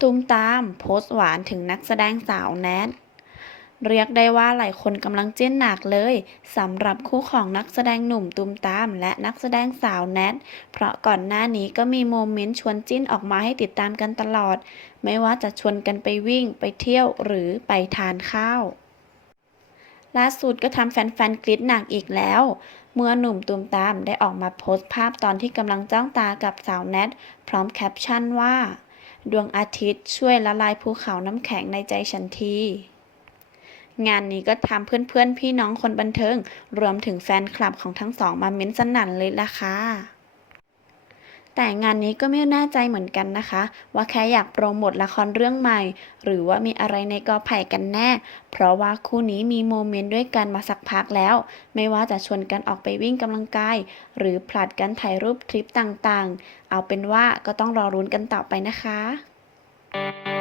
ตูมตามโพสต์หวานถึงนักแสดงสาวแนทเรียกได้ว่าหลายคนกำลังเจ้นหนักเลยสำหรับคู่ของนักแสดงหนุ่มตูมตาม และนักแสดงสาวแนท เพราะก่อนหน้านี้ก็มีโมเมนต์ชวนจิ้นออกมาให้ติดตามกันตลอด ไม่ว่าจะชวนกันไปวิ่งไปเที่ยวหรือไปทานข้าวล่าสุดก็ทำแฟนๆกรี๊ดหนักอีกแล้ว เมื่อหนุ่มตูมตามได้ออกมาโพสต์ภาพตอนที่กำลังจ้องตากับสาวแนท พร้อมแคปชั่นว่า ดวงอาทิตย์ช่วยละลายภูเขาน้ำแข็งในใจฉันทีงานนี้ก็ทำเพื่อนๆ พี่น้องคนบันเทิง รวมถึงแฟนคลับของทั้งสองมาเม้นสนั่นเลยล่ะค่ะ แต่งานนี้ก็ไม่แน่ใจเหมือนกันนะคะ ว่าแค่อยากโปรโมทละครเรื่องใหม่ หรือว่ามีอะไรในกอไผ่กันแน่ เพราะว่าคู่นี้มีโมเมนต์ด้วยกันมาสักพักแล้ว ไม่ว่าจะชวนกันออกไปวิ่งกำลังกาย หรือผลัดกันถ่ายรูปทริปต่างๆ เอาเป็นว่าก็ต้องรอรุ้นกันต่อไปนะคะ